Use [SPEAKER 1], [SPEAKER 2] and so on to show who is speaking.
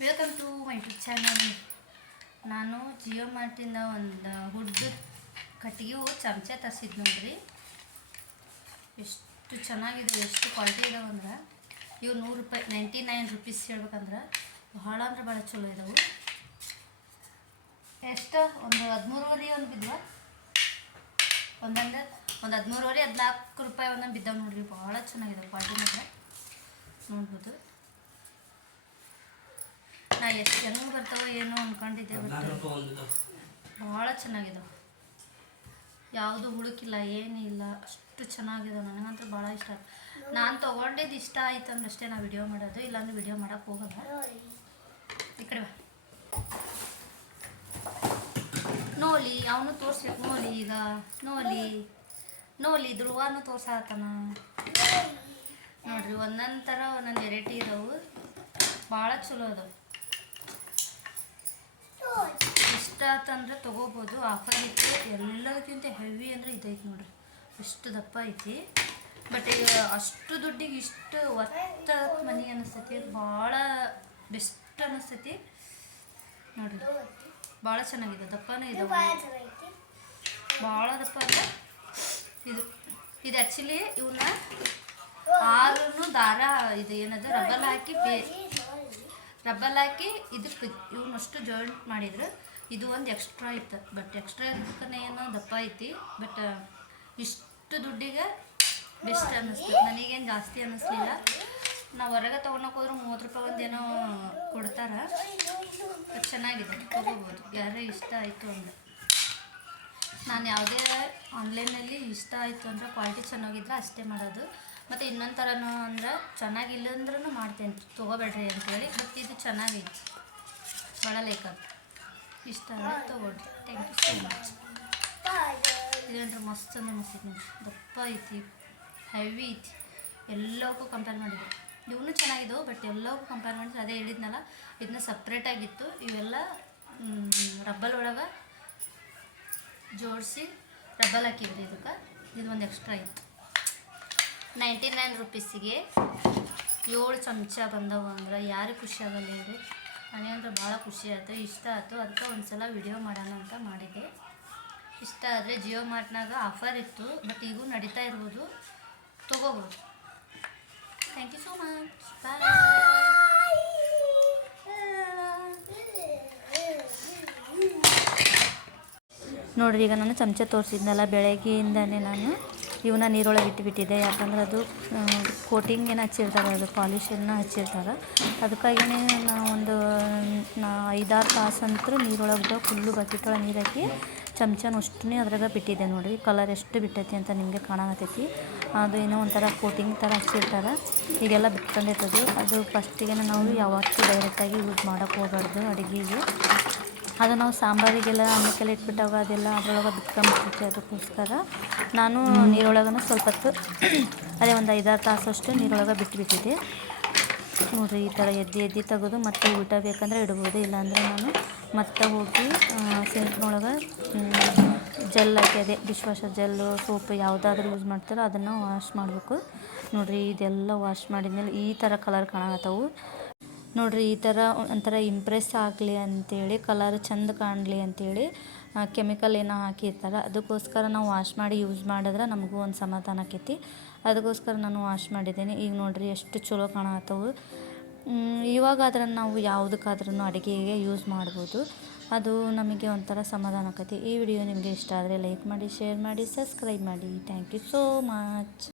[SPEAKER 1] Welcome to my YouTube channel ನಾನು ಜಿಯೋ ಮಾರ್ಟಿಂದ ಒಂದು ಹುಡ್ದು ಕಟ್ಟಿಗೆ ಚಮಚ ತರಿಸಿದ್ದು ನೋಡ್ರಿ. ಎಷ್ಟು ಚೆನ್ನಾಗಿದೆ, ಎಷ್ಟು ಕ್ವಾಲಿಟಿ ಇದಾವೆ ಅಂದ್ರೆ. ಇವು ನೂರು ರೂಪಾಯಿ ನೈಂಟಿ ನೈನ್ ರುಪೀಸ್ ಹೇಳ್ಬೇಕಂದ್ರೆ ಭಾಳ ಅಂದ್ರೆ ಭಾಳ ಚಲೋ ಇದಾವೆ. ಎಷ್ಟು? ಒಂದು ಹದಿಮೂರುವರೆ ಒಂದು ಬಿದ್ದವ? ಒಂದಂದ್ರೆ ಒಂದು ಹದಿಮೂರುವರೆ ಹದಿನಾಲ್ಕು ರೂಪಾಯಿ ಒಂದೊಂದು ಬಿದ್ದಾವೆ ನೋಡ್ರಿ. ಭಾಳ ಚೆನ್ನಾಗಿದೆ ಕ್ವಾಲಿಟಿ ಮಾತ್ರ. ನೋಡ್ಬೋದು. ನಾ ಎಷ್ಟು ಚೆನ್ನಾಗಿ ಬರ್ತಾವೋ ಏನೋ ಅಂದ್ಕೊಂಡಿದ್ದೆ ಭಾಳ ಚೆನ್ನಾಗಿದಾವೆ. ಯಾವುದು ಹುಡುಕಿಲ್ಲ ಏನಿಲ್ಲ ಅಷ್ಟು ಚೆನ್ನಾಗಿದೆ ನನಗಂತೂ ಭಾಳ ಇಷ್ಟ ನಾನು ತಗೊಂಡಿದ್ದು ಇಷ್ಟ ಆಯ್ತು ಅಂದ್ರೆ ಅಷ್ಟೇ ನಾ ವಿಡಿಯೋ ಮಾಡೋದು. ಇಲ್ಲಾಂದ್ರೆ ವಿಡಿಯೋ ಮಾಡೋಕ್ಕೆ ಹೋಗಲ್ಲ. ಈ ಕಡೆ ಬಾ. ನೋಲಿ, ಅವನು ತೋರ್ಸ್ಬೇಕು. ನೋಲಿ, ಈಗ. ನೋಲಿ. ನೋಲಿ, ಧ್ರುವನು ತೋರ್ಸಾತನ ನೋಡ್ರಿ, ಒಂದೊಂದು ಥರ ಒಂದೊಂದು ವೆರೈಟಿ ಇದಾವೆ. ಭಾಳ ಚಲೋ ಅದಾವೆ. ಆತಂದ್ರೆ ತೊಗೋಬೋದು. ಆಫರ್ ಇತ್ತು ಎಲ್ಲದಕ್ಕಿಂತ ಹೆವಿ ಅಂದರೆ ಇದೈತೆ ನೋಡ್ರಿ. ಇಷ್ಟು ದಪ್ಪ ಐತಿ. ಬಟ್ ಅಷ್ಟು ದುಡ್ಡಿಗೆ ಇಷ್ಟು ಒತ್ತ ಮನೆ ಅನಿಸ್ತೈತಿ. ಭಾಳ ಬೆಸ್ಟ್ ಅನಿಸ್ತೈತಿ. ನೋಡ್ರಿ. ಭಾಳ ಚೆನ್ನಾಗಿದೆ. ದಪ್ಪನೇ ಇದೆ ಭಾಳ ದಪ್ಪ ಅಂದರೆ ಇದು ಇದು ಆ್ಯಕ್ಚುಲಿ ಇವನ್ನ ಆರು ದಾರ ಇದು ಏನದು? ರಬ್ಬಲ್ ಹಾಕಿ ಬೇ ರಬ್ಬಲ್ ಹಾಕಿ ಇದಕ್ಕೆ ಇವನ್ನಷ್ಟು ಜಾಯಿಂಟ್ ಮಾಡಿದ್ರು. ಇದು ಒಂದು ಎಕ್ಸ್ಟ್ರಾ ಇತ್ತು. ಬಟ್ ಎಕ್ಸ್ಟ್ರಾ ಇದ್ದಕ್ಕನೇ ಏನೋ ದಪ್ಪ ಐತಿ. ಬಟ್ ಇಷ್ಟು ದುಡ್ಡಿಗೆ ಬೆಸ್ಟ್ ಅನ್ನಿಸ್ತು. ನನಗೇನು ಜಾಸ್ತಿ ಅನ್ನಿಸ್ಲಿಲ್ಲ. ನಾವು ಹೊರಗೆ ತೊಗೊಳಕ್ಕೆ ಹೋದ್ರೆ ಮೂವತ್ತು ರೂಪಾಯಿ ಒಂದೇನೋ ಕೊಡ್ತಾರ. ಚೆನ್ನಾಗಿದೆ. ತೊಗೋಬೋದು. ಯಾರೇ ಇಷ್ಟ ಆಯಿತು ಅಂದ್ರೆ. ನಾನು ಯಾವುದೇ ಆನ್ಲೈನಲ್ಲಿ ಇಷ್ಟ ಆಯಿತು ಅಂದ್ರೆ ಕ್ವಾಲಿಟಿ ಚೆನ್ನಾಗಿದ್ರೆ ಅಷ್ಟೇ ಮಾಡೋದು. ಮತ್ತು ಇನ್ನೊಂದು ಥರನೂ ಅಂದ್ರೆ ಚೆನ್ನಾಗಿಲ್ಲ ಅಂದ್ರೂ ಮಾಡ್ತೇನೆ. ತೊಗೋಬೇಡ್ರಿ ಅಂತೇಳಿ. ಬಟ್ ಇದು ಚೆನ್ನಾಗಿತ್ತು ಭಾಳ ಲೈಕ್ ಇಷ್ಟ ಆದರೆ ತೊಗೊಳ್ರಿ ಥ್ಯಾಂಕ್ ಯು ಸೊ ಮಚ್ ಇದಂದ್ರೆ ಮಸ್ತ್ ಅಂದ್ರೆ ಮಸ್ತ್ ದಪ್ಪ ಐತಿ. ಹೆವಿ ಐತಿ. ಎಲ್ಲವಕ್ಕೂ ಕಂಪೇರ್ ಮಾಡಿದ್ರು ಇವನು ಚೆನ್ನಾಗಿದ್ದವು ಬಟ್ ಎಲ್ಲವಕ್ಕೂ ಕಂಪೇರ್ ಮಾಡಿದ್ರೆ ಅದೇ ಹೇಳಿದ್ನಲ್ಲ, ಇದನ್ನ ಸಪ್ರೇಟಾಗಿತ್ತು ಇವೆಲ್ಲ ರಬ್ಬಲ್ ಒಳಗೆ ಜೋಡಿಸಿ ರಬ್ಬಲ್ ಹಾಕಿದ್ರಿ ಇದಕ್ಕೆ. ಇದು ಒಂದು ಎಕ್ಸ್ಟ್ರಾ ಇತ್ತು ನೈಂಟಿ ನೈನ್ ರುಪೀಸಿಗೆ ಏಳು ಚಮಚ ಬಂದವು ಅಂದ್ರೆ ಯಾರು ಖುಷಿ ಆಗಲ್ಲ ಹೇಳಿ ನನಗಂದ್ರೆ ಭಾಳ ಖುಷಿ ಆಯಿತು, ಇಷ್ಟ ಆಯಿತು. ಅದಕ್ಕೆ ಒಂದು ಸಲ ವಿಡಿಯೋ ಮಾಡೋಣ ಅಂತ ಮಾಡಿದೆ. ಇಷ್ಟ ಆದರೆ ಜಿಯೋ ಮಾರ್ಟ್ನಾಗ ಆಫರ್ ಇತ್ತು ಬಟ್ ಈಗೂ ನಡೀತಾ ಇರ್ಬೋದು. ತೊಗೋಬೋದು. ಥ್ಯಾಂಕ್ ಯು ಸೋ ಮಚ್ ನೋಡ್ರಿ, ಈಗ ನಾನು ಚಮಚ ತೋರಿಸಿದ್ನಲ್ಲ ನಾನು. ಇವನ್ನ ನೀರೊಳಗೆ ಇಟ್ಟುಬಿಟ್ಟಿದ್ದೆ ಯಾಕಂದ್ರೆ ಅದು ಕೋಟಿಂಗ್ ಏನು ಹಚ್ಚಿರ್ತಾರೆ, ಅದು ಪಾಲಿಶನ್ನು ಹಚ್ಚಿರ್ತಾರೆ. ಅದಕ್ಕಾಗಿಯೇ ನಾವು ಒಂದು, ನಾ, ಐದಾರು ತಾಸು ಅಂತೂ ನೀರೊಳಗೆ ಫುಲ್ಲು ಬಕೆಟ್ ಒಳಗೆ ನೀರು ಹಾಕಿ ಚಮಚನ ಅದ್ರಾಗ ಬಿಟ್ಟಿದ್ದೆ ನೋಡಿರಿ. ಕಲರ್ ಎಷ್ಟು ಬಿಟ್ಟೈತಿ ಅಂತ ನಿಮಗೆ ಕಾಣಕತ್ತೈತಿ. ಅದು ಏನೋ ಒಂಥರ ಕೋಟಿಂಗ್ ಥರ ಹಚ್ಚಿರ್ತಾರೆ. ಈಗೆಲ್ಲ ಬಿಟ್ಕೊಂಡಿರ್ತದೆ ಅದು ಫಸ್ಟಿಗೆ ನಾವು ಯಾವತ್ತೂ ಡೈರೆಕ್ಟಾಗಿ ಯೂಸ್ ಮಾಡೋಕ್ಕೆ ಹೋಗ್ಬಾರ್ದು ಅಡುಗೆಗೆ. ಅದು ನಾವು ಸಾಂಬಾರಿಗೆಲ್ಲ ಅನ್ನಕ್ಕೆಲ್ಲ ಇಟ್ಬಿಟ್ಟಾಗ ಅದೆಲ್ಲ ಅದರೊಳಗೆ ಬಿಟ್ಕೊಂಡ್ಬಿಡ್ತೈತೆ ಅದಕ್ಕೋಸ್ಕರ. ನಾನು ನೀರೊಳಗನ ಸ್ವಲ್ಪ ಹೊತ್ತು ಅದೇ ಒಂದು ಐದಾರು ತಾಸಷ್ಟು ನೀರೊಳಗೆ ಬಿಟ್ಟುಬಿಟ್ಟಿದ್ದೆ ನೋಡಿರಿ ಈ ಥರ ಎದ್ದು ಎದ್ದು ತೆಗೆದು ಮತ್ತೆ ಊಟ ಬೇಕಂದ್ರೆ ಇಡ್ಬೋದು, ಇಲ್ಲಾಂದರೆ ನಾನು ಮತ್ತೆ ಹೋಗಿ ಸಿಂಕ್ನೊಳಗೆ ಜೆಲ್ ಹಾಕಿ, ಅದೇ ಡಿಶ್ ವಾಷರ್ ಜೆಲ್ಲು, ಸೋಪು ಯಾವುದಾದ್ರೂ ಯೂಸ್ ಮಾಡ್ತಾರೋ ಅದನ್ನು ವಾಶ್ ಮಾಡಬೇಕು. ನೋಡಿರಿ ಇದೆಲ್ಲ ವಾಶ್ ಮಾಡಿದ್ಮೇಲೆ ಈ ಥರ ಕಲರ್ ಕಾಣಕತ್ತವು. ನೋಡಿರಿ ಈ ಥರ ಒಂಥರ ಇಂಪ್ರೆಸ್ ಆಗಲಿ ಅಂಥೇಳಿ ಕಲರ್ ಚೆಂದ ಕಾಣಲಿ ಅಂಥೇಳಿ ಕೆಮಿಕಲ್ ಏನೋ ಹಾಕಿರ್ತಾರೆ ಅದಕ್ಕೋಸ್ಕರ ನಾವು ವಾಶ್ ಮಾಡಿ ಯೂಸ್ ಮಾಡಿದ್ರೆ ನಮಗೂ ಒಂದು ಸಮಾಧಾನ ಆಕೈತಿ. ಅದಕ್ಕೋಸ್ಕರ ನಾನು ವಾಶ್ ಮಾಡಿದ್ದೀನಿ. ಈಗ ನೋಡಿರಿ ಎಷ್ಟು ಚಲೋ ಕಾಣತ್ತವು ಇವಾಗಾದ್ರೆ ನಾವು ಯಾವುದಕ್ಕಾದ್ರೂ ಅಡುಗೆಗೆ ಯೂಸ್ ಮಾಡ್ಬೋದು. ಅದು ನಮಗೆ ಒಂಥರ ಸಮಾಧಾನ ಆಕೈತಿ. ಈ ವಿಡಿಯೋ ನಿಮಗೆ ಇಷ್ಟ ಆದರೆ ಲೈಕ್ ಮಾಡಿ ಶೇರ್ ಮಾಡಿ ಸಬ್ಸ್ಕ್ರೈಬ್ ಮಾಡಿ. Thank you so much